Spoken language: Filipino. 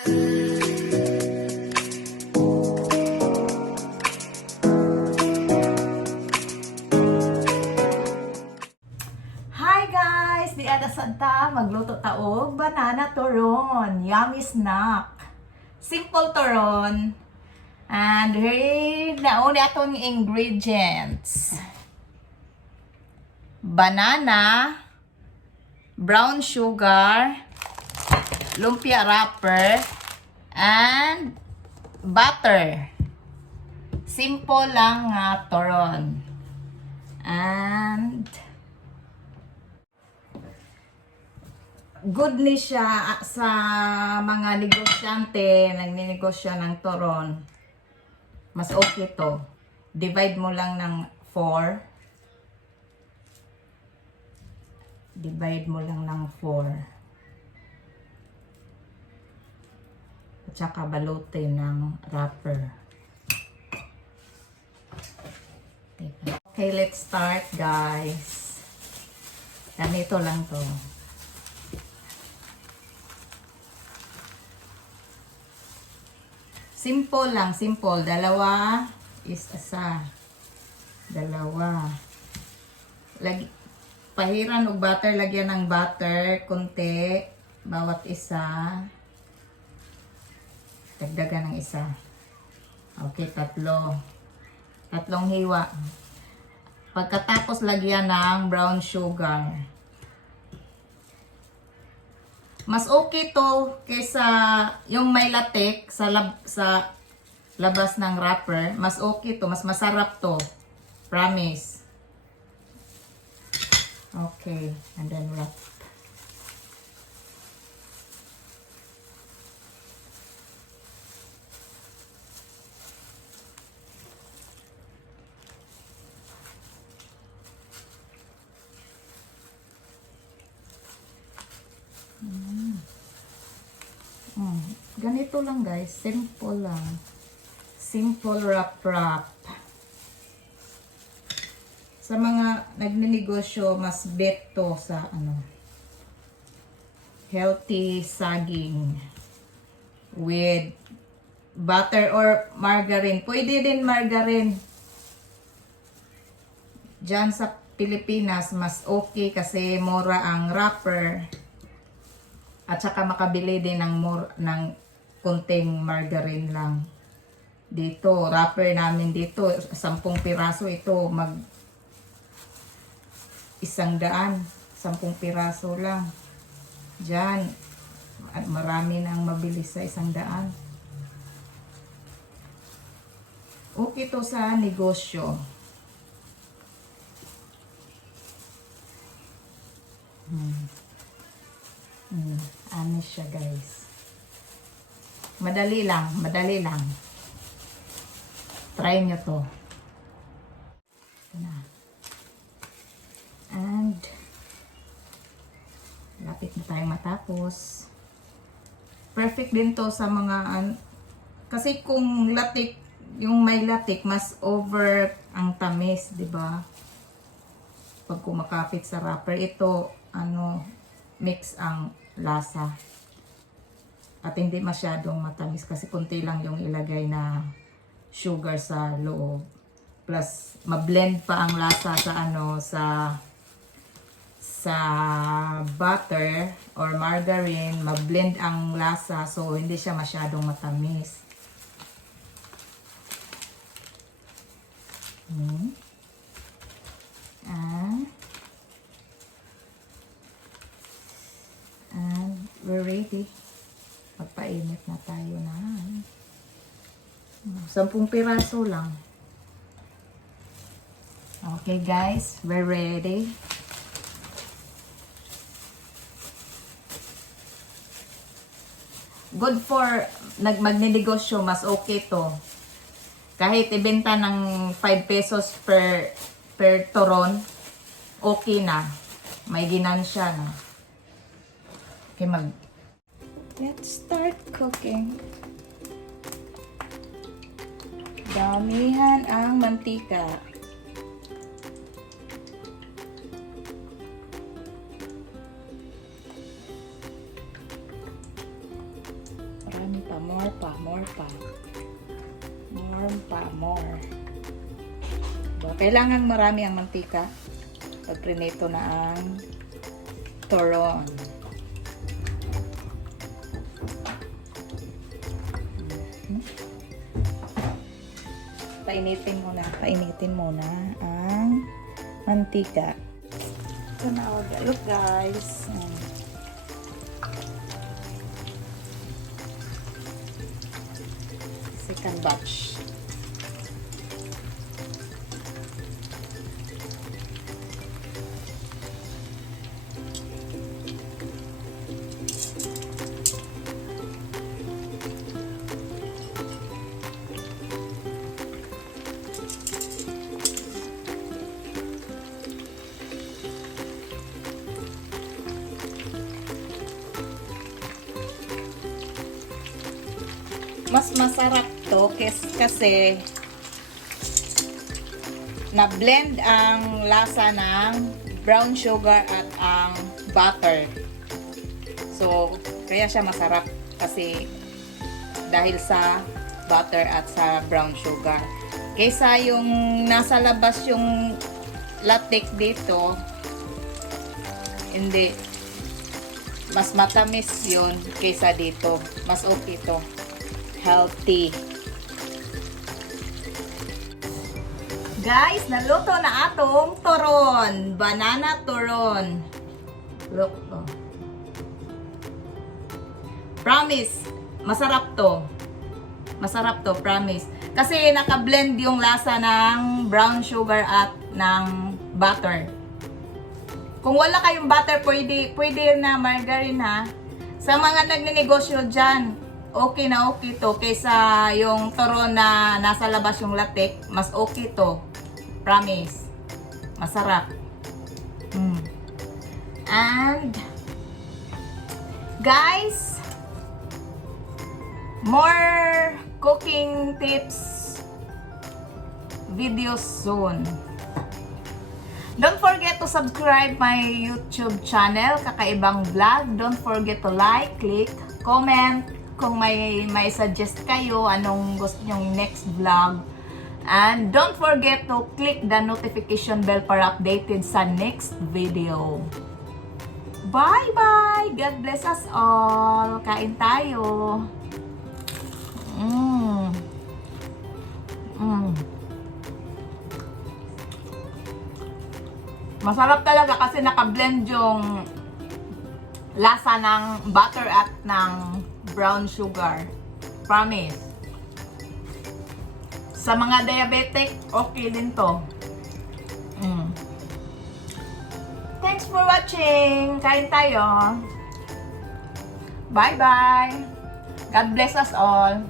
Hi guys! Di ada santa magluto taog banana turon. Yummy snack. Simple turon. And here nauna atong ingredients. Banana, brown sugar, lumpia wrapper, and butter. Simple lang nga turon. And good ni siya sa mga negosyante, nagninegosyo ng turon. Mas okay to. Divide mo lang ng 4. Divide mo lang ng 4. At saka balutin ng wrapper. Okay, let's start guys. Ganito lang to. Simple lang, simple. Dalawa is isa. Dalawa. Pahiran og butter, lagyan ng butter, konti, bawat isa. Dagdagan ng isa. Okay, tatlo. Tatlong hiwa. Pagkatapos lagyan ng brown sugar. Mas okay to kaysa yung may latex sa labas ng wrapper. Mas okay to, mas masarap to. Promise. Okay, and then wrap. Ganito lang guys, simple lang. Simple wrap. Sa mga nagninegosyo, mas bet to sa healthy saging with butter or margarine. Pwede din margarine. Diyan sa Pilipinas, mas okay kasi mura ang wrapper. At saka makabili din ng konting margarine lang. Dito, wrapper namin dito, 10 piraso ito, 100. 10 piraso lang. Diyan, at marami nang mabili sa 100. Okay to sa negosyo. Ano siya guys. Madali lang. Try nyo to. And lapit na tayong matapos. Perfect din to sa mga kasi kung latik, yung may latik, mas over ang tamis, di ba? Pag kumakapit sa wrapper, ito mix ang lasa. At hindi masyadong matamis kasi kunti lang yung ilagay na sugar sa loob. Plus ma-blend pa ang lasa sa butter or margarine, ma-blend ang lasa so hindi siya masyadong matamis. And we're ready. Magpainit na tayo na. 10 piraso lang. Okay guys, we're ready. Good for magnegosyo, mas okay to. Kahit ibenta ng 5 pesos per turon, okay na. May ginansya na. Okay, let's start cooking. Damihan ang mantika. Marami pa, more pa. More. Diba? Kailangan marami ang mantika pag prinito na ang turon. Painitin muna ang mantika. So now, look guys. Second batch. Mas masarap to kasi na-blend ang lasa ng brown sugar at ang butter. So, kaya siya masarap kasi dahil sa butter at sa brown sugar. Kaysa yung nasa labas yung latik dito, hindi. Mas matamis yun kaysa dito. Mas okay to. Healthy. Guys, naluto na atong turon. Banana turon. Look, oh. Promise, masarap to. Masarap to, promise. Kasi naka-blend yung lasa ng brown sugar at ng butter. Kung wala kayong butter, pwede na margarine ha. Sa mga nagninegosyo dyan, okay na okay to. Kaysa yung turon na nasa labas yung latik, mas okay to. Promise. Masarap. And, guys, more cooking tips videos soon. Don't forget to subscribe my YouTube channel, KAkaEVAng Vlog. Don't forget to like, click, comment kung may suggest kayo anong gusto nyong next vlog. And don't forget to click the notification bell para updated sa next video. Bye-bye! God bless us all! Kain tayo! Masarap talaga kasi naka-blend yung lasa ng butter at ng brown sugar. Promise. Sa mga diabetic, okay din to. Thanks for watching. Kain tayo. Bye-bye. God bless us all.